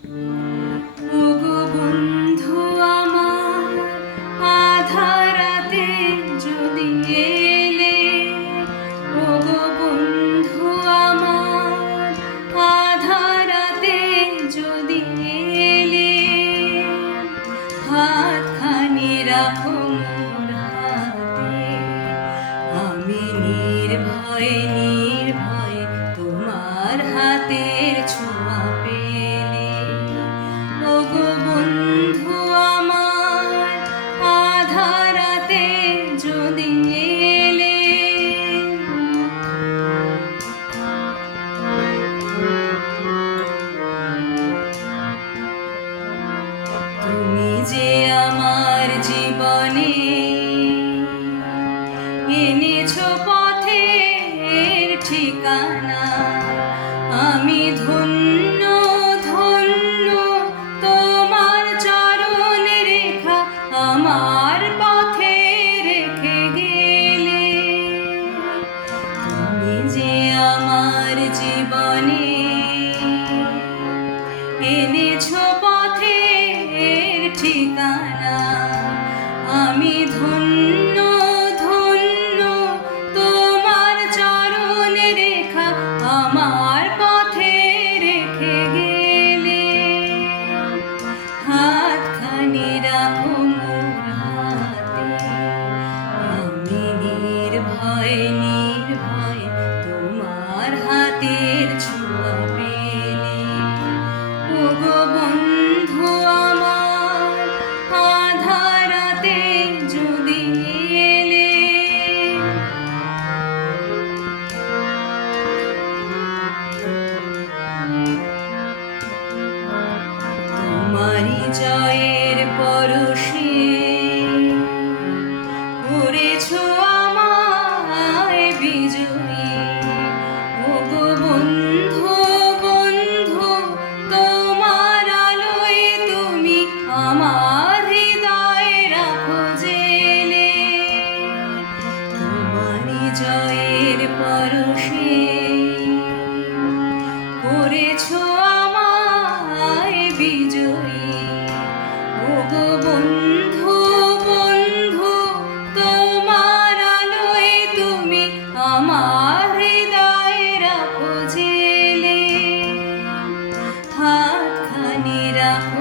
ওগো বন্ধু আমার, আধারাতে যদি এলে, ওগো বন্ধু আমার, আধারাতে যদি এলে, হাতখানি রাখো মোর হাতে, আমি নির্ভয়ে নির্ভয়ে তোমার হাতের ছোঁয়া পেলে। ওগো বন্ধু আমার, আধারাতে যদি এলে, তুমি যে আমার জীবনে এনেছো পথের ঠিকানা, আমি ধন্য ধন্য তোমার চরণ রেখা আমার পথে রেখে গেলে। তুমি যে আমার জীবনে এনেছো পথের ঠিকানা, আমি ধন্য ধন্য তোমার চরণ রেখা আমার পথে রেখে গেলে। হাতখানি রাখো মোর হাতে, আমি নির্ভয়ে নির্ভয়ে তোমার হাতের ছোঁয়া পেলে। ওগো বন্ধু আমার, আধারাতে যদি এলে, তোমারি জয়ের পরশে করেছো আমায় বিজয়ী। ওগো বন্ধু বন্ধু, তোমার আলোয় তুমি আমার হৃদয়ে রাখো জেলে। তোমারি জয়ের পরশে করেছো আমায় বিজয়ী। ওগো বন্ধু বন্ধু, তোমার আলোয় তুমি আমার হৃদয়ে রাখো জেলে। হাতখানি রাখো